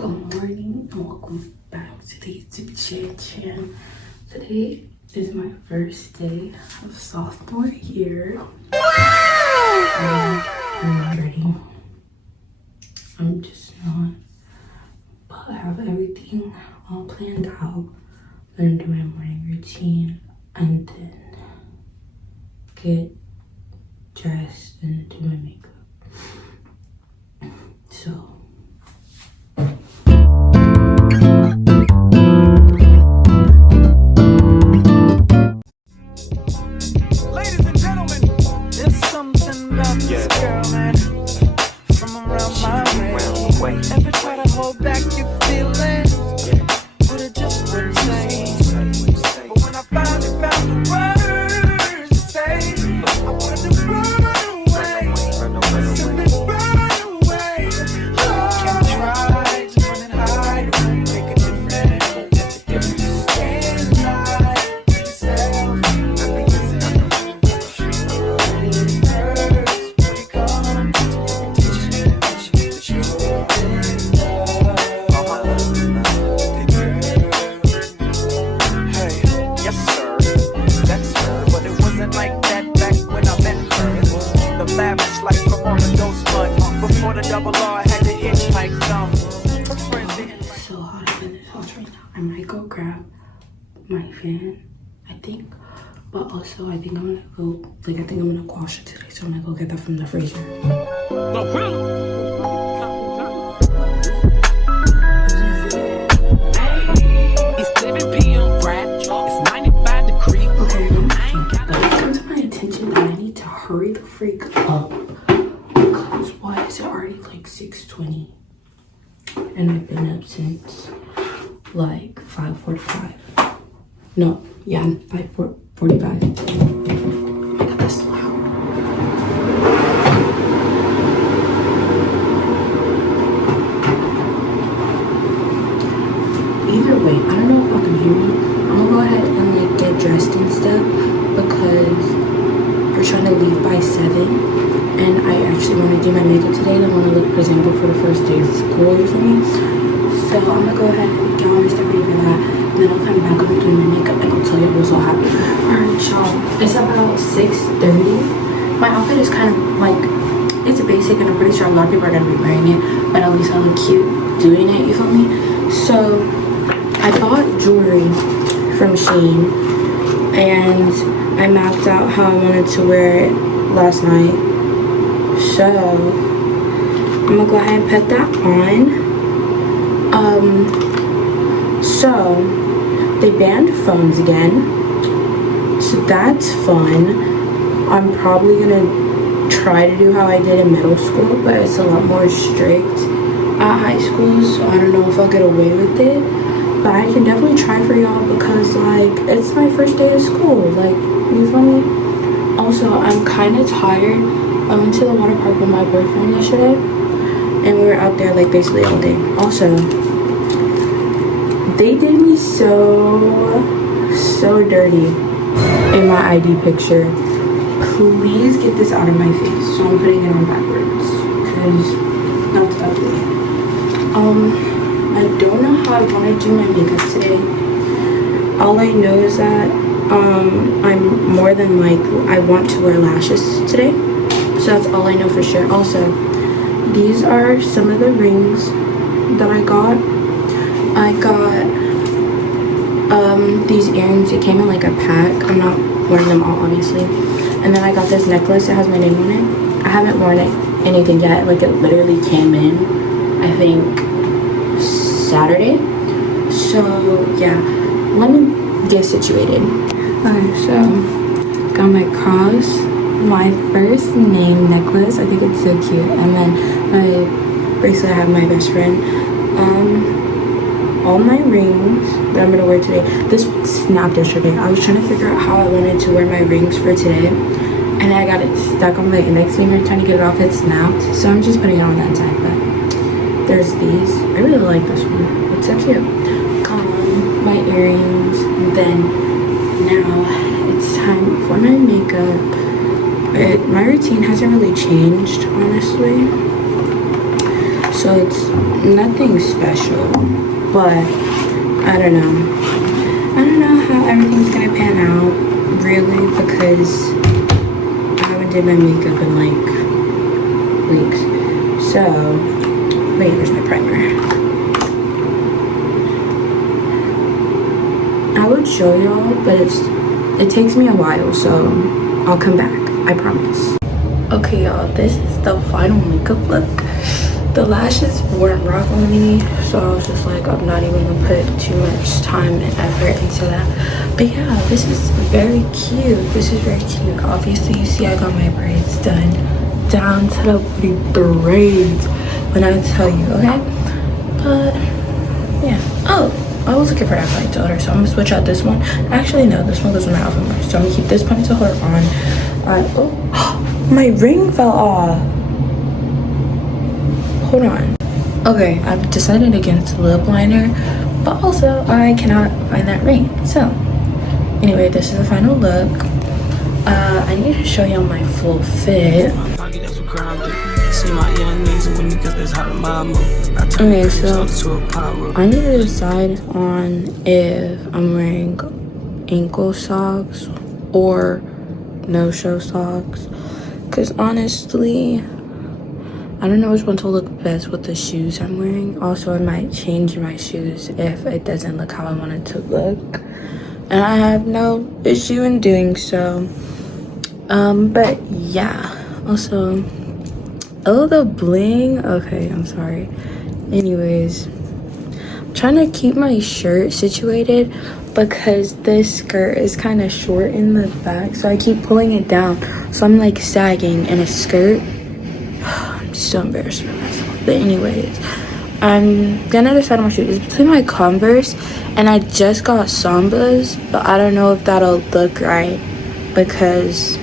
Good morning and welcome back to the YouTube channel. Today is my first day of sophomore year. I'm not ready. I'm just not. But I have everything all planned out. I'm gonna do my morning routine and then get dressed and do my makeup. So Ever try to hold back your feelings? But it just wouldn't say. But when I finally found the words to say, I wanted to run away. Simply run away. Can't try to run and hide. Make a difference. Can't lie to yourself. It hurts when you come to double R, I had to hitchhike some. it's so hot up in this house right now. I might go grab my fan, I think. But also I think I'm gonna wash it today, so I'm gonna go get that from the freezer. It's 7 p.m. Friday. It's 95 degrees. Okay, but it comes to my attention that I need to hurry the freak up. Why is it already like 6:20 and I've been up since like 5:45? No, yeah, 5:45. Look at this loud. Either way, I don't know if y'all can hear me. I'm gonna go ahead and like get dressed and stuff because we're trying to leave by 7. And I actually want to do my makeup today. I want to look presentable for the first day of school, you feel me? So I'm going to go ahead and get all my stuff ready for that. And then I'll come back, I'll do my makeup, and I'll tell you what's all happening. Alright, y'all. It's about 6:30. My outfit is kind of like, it's basic, and I'm pretty sure a lot of people are going to be wearing it. But at least I look cute doing it, you feel me? So I bought jewelry from Shein. And I mapped out how I wanted to wear it last night. So I'm gonna go ahead and put that on. So they banned phones again, so that's fun. I'm probably gonna try to do how I did in middle school, but it's a lot more strict at high school, so I don't know if I'll get away with it, but I can definitely try for y'all because like it's my first day of school, like, you feel me? Also, I'm kind of tired. I went to the water park with my boyfriend yesterday, and we were out there like basically all day. Also, they did me so dirty in my ID picture. Please get this out of my face. So I'm putting it on backwards because that's ugly. I don't know how I want to do my makeup today. All I know is that I'm more than like I want to wear lashes today. So that's all I know for sure. Also, these are some of the rings that I got. I got these earrings. It came in like a pack. I'm not wearing them all, obviously. And then I got this necklace. It has my name on it. I haven't worn anything yet. Like, it literally came in, I think, Saturday. So, yeah. Let me get situated. Alright, so, got my cross. My first name necklace, I think it's so cute, and then my bracelet. I have my best friend. All my rings that I'm gonna wear today. This one snapped yesterday. I was trying to figure out how I wanted to wear my rings for today, and I got it stuck on my index finger trying to get it off. It snapped, so I'm just putting it on that side. But there's these. I really like this one. It's so cute. My earrings. And then now it's time for my makeup. My routine hasn't really changed, honestly. So it's nothing special, but I don't know. I don't know how everything's gonna pan out, really, because I haven't did my makeup in like weeks. So, wait, where's my primer? I would show y'all, but it takes me a while, so I'll come back, I promise. Okay, y'all, this is the final makeup look. The lashes weren't rocking on me, so I was just like, I'm not even gonna put too much time and effort into that. But yeah, this is very cute. This is very cute. Obviously, you see I got my braids done down to the braids when I tell you, okay? But yeah. Oh, I was looking for that ponytail, so I'm gonna switch out this one. Actually, no, this one goes with my outfit more. So I'm gonna keep this ponytail holder on. Oh, my ring fell off. Hold on. Okay, I've decided against lip liner, but also I cannot find that ring. So, anyway, this is the final look. I need to show you my full fit. Okay, so I need to decide on if I'm wearing ankle socks or no-show socks. Because honestly, I don't know which one to look best with the shoes I'm wearing. Also, I might change my shoes if it doesn't look how I want it to look. And I have no issue in doing so. But yeah. Also, oh, the bling. Okay, I'm sorry. Anyways, I'm trying to keep my shirt situated because this skirt is kind of short in the back. So I keep pulling it down. So I'm like sagging in a skirt. I'm so embarrassed for myself. But anyways, I'm gonna decide on my shoes. It's between my Converse and I just got Sambas, but I don't know if that'll look right because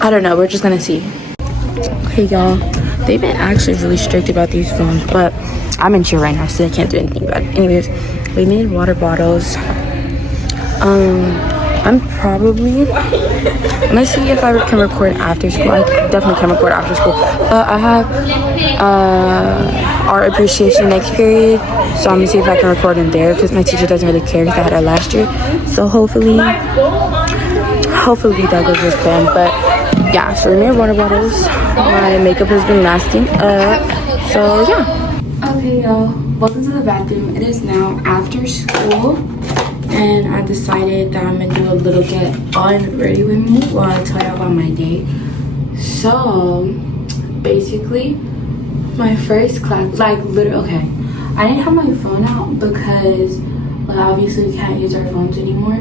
I don't know. We're just gonna see. Okay, y'all. They've been actually really strict about these phones, but I'm in cheer right now, so they can't do anything about it. Anyways, we made water bottles. I'm gonna see if I can record after school. I definitely can record after school. I have art appreciation next period, so I'm gonna see if I can record in there because my teacher doesn't really care because I had her last year. So hopefully that goes as planned. But yeah, so we made water bottles. My makeup has been lasting up. So yeah. Okay, y'all. Welcome to the bathroom. It is now after school. And I decided that I'm gonna do a little get on ready with me while I tell you about my day. So basically, my first class, like literally, okay, I didn't have my phone out because like, obviously we can't use our phones anymore.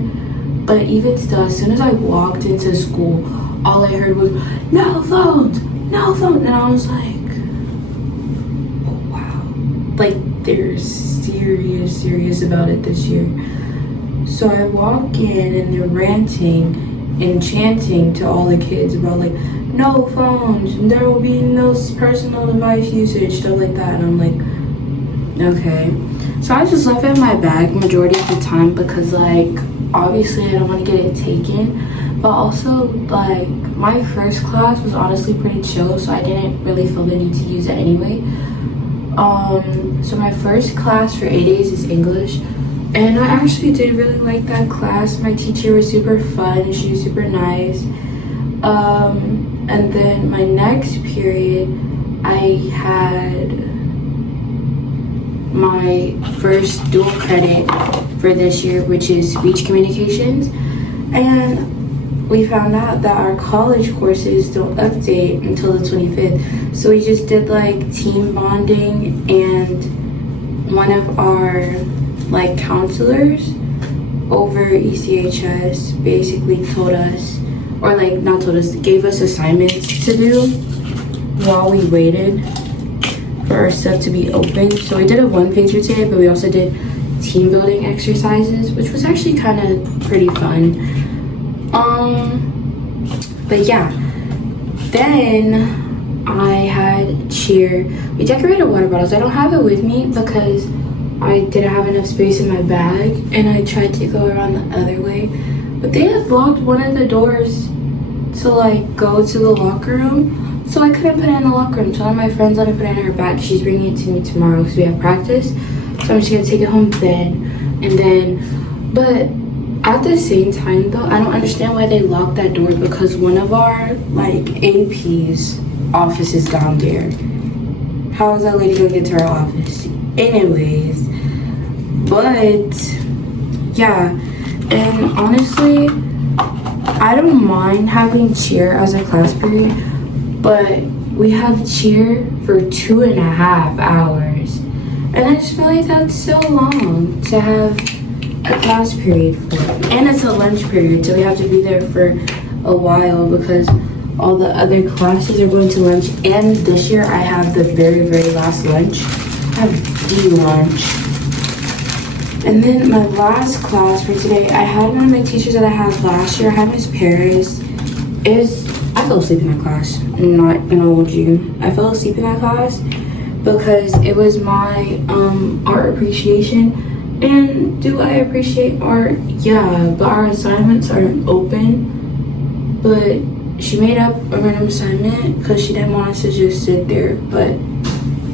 But even still, as soon as I walked into school, all I heard was no phones, no phones, and I was like, oh wow, like they're serious about it this year. So I walk in and they're ranting and chanting to all the kids about like, no phones, there will be no personal device usage, stuff like that. And I'm like, okay. So I just left it in my bag majority of the time because like, obviously I don't want to get it taken. But also like, my first class was honestly pretty chill, so I didn't really feel the need to use it anyway. So my first class for 8 days is English. And I actually did really like that class. My teacher was super fun. She was super nice. And then my next period, I had my first dual credit for this year, which is speech communications. And we found out that our college courses don't update until the 25th. So we just did like team bonding, and one of our like counselors over ECHS basically told us, or like not told us, gave us assignments to do while we waited for our stuff to be open. So we did a one-pager today, but we also did team building exercises, which was actually kind of pretty fun. But yeah, then I had cheer. We decorated water bottles. I don't have it with me because I didn't have enough space in my bag, and I tried to go around the other way, but they had blocked one of the doors to like go to the locker room. So I couldn't put it in the locker room. So one of my friends let me put it in her bag. She's bringing it to me tomorrow because we have practice. So I'm just gonna take it home then. And then, but at the same time though, I don't understand why they locked that door, because one of our like AP's office is down there. How is that lady gonna get to her office? Anyways, but yeah, and honestly, I don't mind having cheer as a class period, but we have cheer for 2.5 hours. And I just feel like that's so long to have a class period for. And it's a lunch period, so we have to be there for a while because all the other classes are going to lunch. And this year I have the very, very last lunch. I have D lunch. And then my last class for today, I had one of my teachers that I had last year. I had Miss Paris. I fell asleep in that class. I'm not gonna hold you. I fell asleep in that class because it was my art appreciation. And do I appreciate art? Yeah, but our assignments aren't open. But she made up a random assignment because she didn't want us to just sit there, but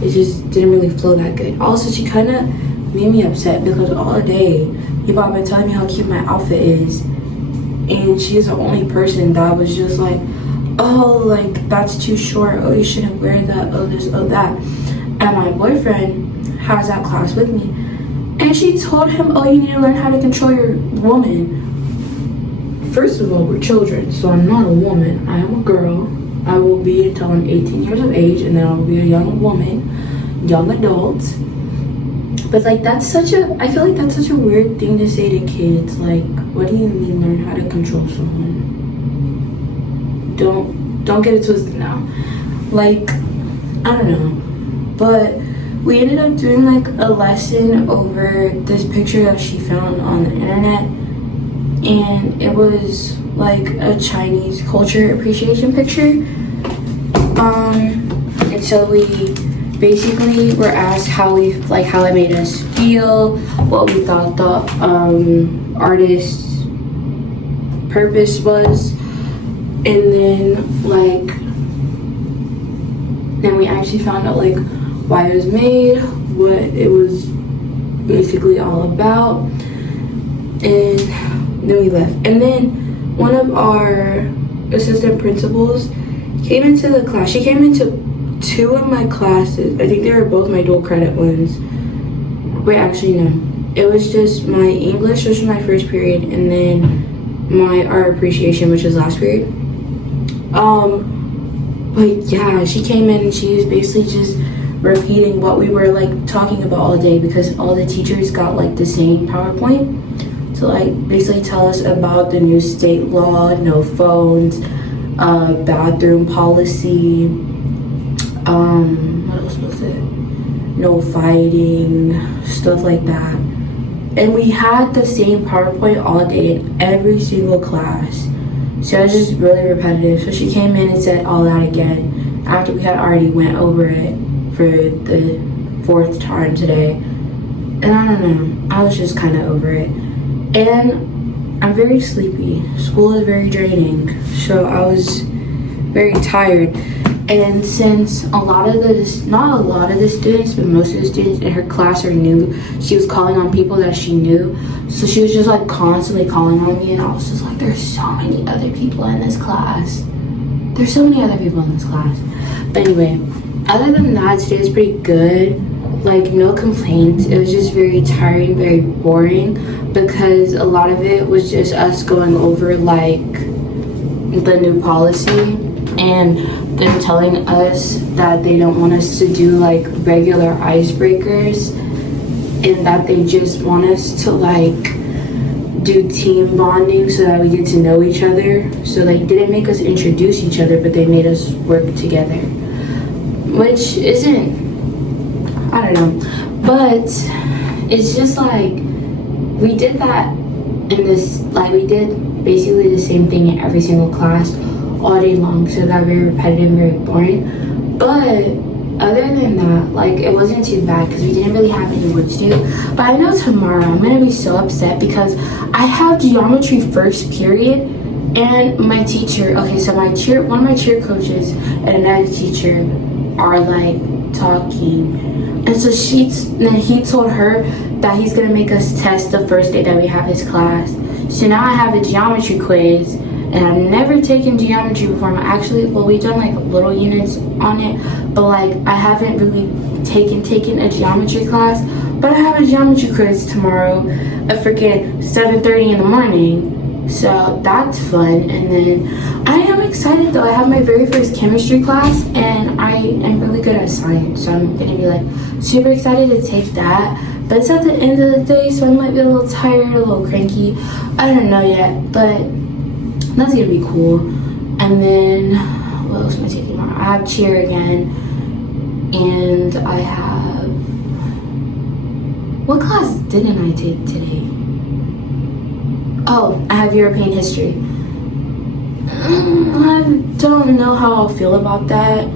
it just didn't really flow that good. Also, she kind of made me upset because all day people have been telling me how cute my outfit is, and she's the only person that was just like, oh, like that's too short, oh you shouldn't wear that, oh this, oh that. And my boyfriend has that class with me, and she told him, oh, you need to learn how to control your woman. First of all, we're children, so I'm not a woman, I am a girl. I will be until I'm 18 years of age, and then I will be a young woman, young adult. But like I feel like that's such a weird thing to say to kids. Like, what do you mean learn how to control someone? Don't get it twisted now. Like, I don't know. But we ended up doing like a lesson over this picture that she found on the internet. And it was like a Chinese culture appreciation picture. And so we basically were asked how it made us feel, what we thought the artist's purpose was, and then we actually found out like why it was made, what it was basically all about, and then we left. And then one of our assistant principals came into the class. She came into 2 of my classes. I think they were both my dual credit ones. Wait, actually no. It was just my English, which was my first period, and then my art appreciation, which was last period. But yeah, she came in and she was basically just repeating what we were like talking about all day, because all the teachers got like the same PowerPoint to like basically tell us about the new state law, no phones, bathroom policy, what else was it? No fighting, stuff like that. And we had the same PowerPoint all day in every single class. So it was just really repetitive. So she came in and said all that again after we had already went over it for the 4th time today. And I don't know, I was just kind of over it. And I'm very sleepy. School is very draining. So I was very tired. And since not a lot of the students, but most of the students in her class are new, she was calling on people that she knew. So she was just like constantly calling on me, and I was just like, there's so many other people in this class. There's so many other people in this class. But anyway, other than that, today was pretty good. Like, no complaints. It was just very tiring, very boring, because a lot of it was just us going over like the new policy and them telling us that they don't want us to do like regular icebreakers, and that they just want us to like do team bonding so that we get to know each other. So they didn't make us introduce each other, but they made us work together, which isn't, I don't know, but it's just like we did that in this, like we did basically the same thing in every single class all day long, so it got very repetitive, very boring. But other than that, like, it wasn't too bad because we didn't really have any work to do. But I know tomorrow I'm gonna be so upset because I have geometry first period And my teacher, okay, so one of my cheer coaches and another teacher are like talking, and so he told her that he's gonna make us test the first day that we have his class. So now I have a geometry quiz, and I've never taken geometry before. We've done like little units on it, but like I haven't really taken a geometry class. But I have a geometry quiz tomorrow at freaking 7:30 in the morning. So that's fun. And then I am excited though. I have my very first chemistry class, and I am really good at science. So I'm gonna be like super excited to take that. But it's at the end of the day, so I might be a little tired, a little cranky. I don't know yet, but that's gonna be cool. And then what else am I taking tomorrow? I have cheer again, and I have, what class didn't I take today? Oh, I have European history. I don't know how I'll feel about that,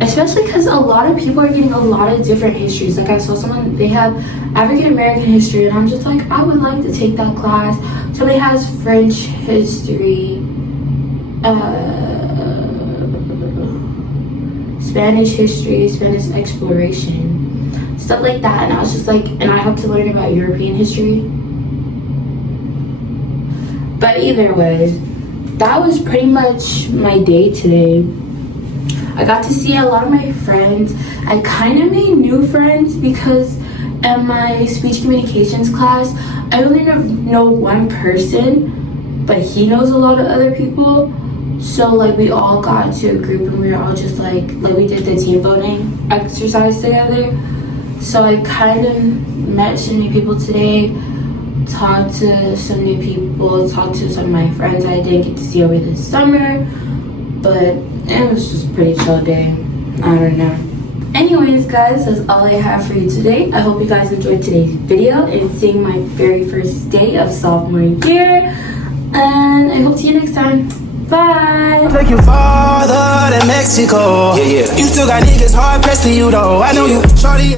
especially because a lot of people are getting a lot of different histories. Like I saw someone, they have African American history, and I'm just like, I would like to take that class. Somebody has French history, Spanish history, Spanish exploration, stuff like that. And I was just like, and I have to learn about European history. But either way, that was pretty much my day today. I got to see a lot of my friends. I kind of made new friends because in my speech communications class, I only know one person, but he knows a lot of other people. So like we all got into a group, and we were all just like we did the team voting exercise together. So I kind of met some new people today, talked to some new people, talked to some of my friends I didn't get to see over the summer, but it was just a pretty chill day. I don't know. Anyways, guys, that's all I have for you today. I hope you guys enjoyed today's video and seeing my very first day of sophomore year. And I hope to see you next time. Bye. Take you farther than Mexico. Yeah, yeah. You still got niggas hard pressed to you though. I know you, shorty.